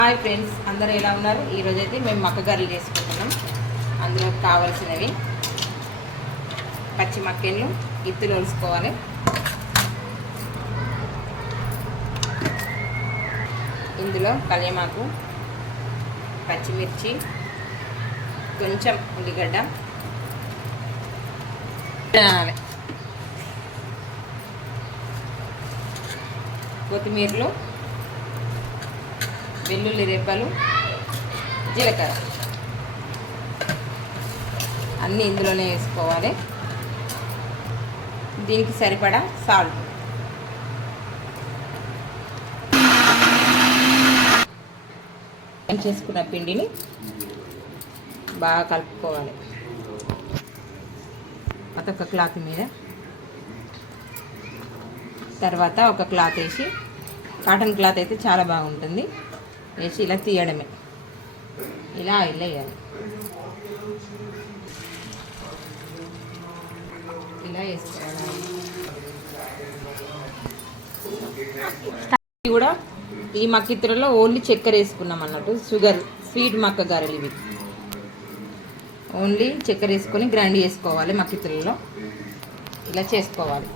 Hi friends, అందరూ ఎలా ఉన్నారు? ఈరోజైతే మేము మక్క గారెలు చేసుకుంటున్నాం. అందులో కావాల్సినవి పచ్చి మక్కెళ్ళు ఇత్తులు ఒలుసుకోవాలి, ఇందులో కళ్యమాకు, పచ్చిమిర్చి, కొంచెం ఉల్లిగడ్డ, కొత్తిమీరలు, వెల్లుల్లి రెబ్బలు, జీలకర్ర అన్నీ ఇందులోనే వేసుకోవాలి. దీనికి సరిపడా సాల్ట్. చేసుకున్న పిండిని బాగా కలుపుకోవాలి. ఒక క్లాత్ మీద తర్వాత ఒక క్లాత్ వేసి, కాటన్ క్లాత్ అయితే చాలా బాగుంటుంది, వేసి ఇలా తీయడమే. ఇలా ఆయిల్ వేయాలి. ఇలా వేసుకోవాలి. కూడా ఈ మక్కిత్తులలో ఓన్లీ చక్కెర వేసుకున్నాం అన్నట్టు, షుగర్ స్వీట్ మక్క గారెలు ఇవి. ఓన్లీ చక్కెర వేసుకొని గ్రైండ్ చేసుకోవాలి. మక్కిత్తులలో ఇలా చేసుకోవాలి.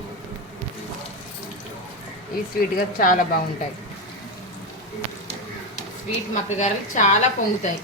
ఇవి స్వీట్గా చాలా బాగుంటాయి. స్వీట్ మక్క గారెలు చాలా పొంగుతాయి.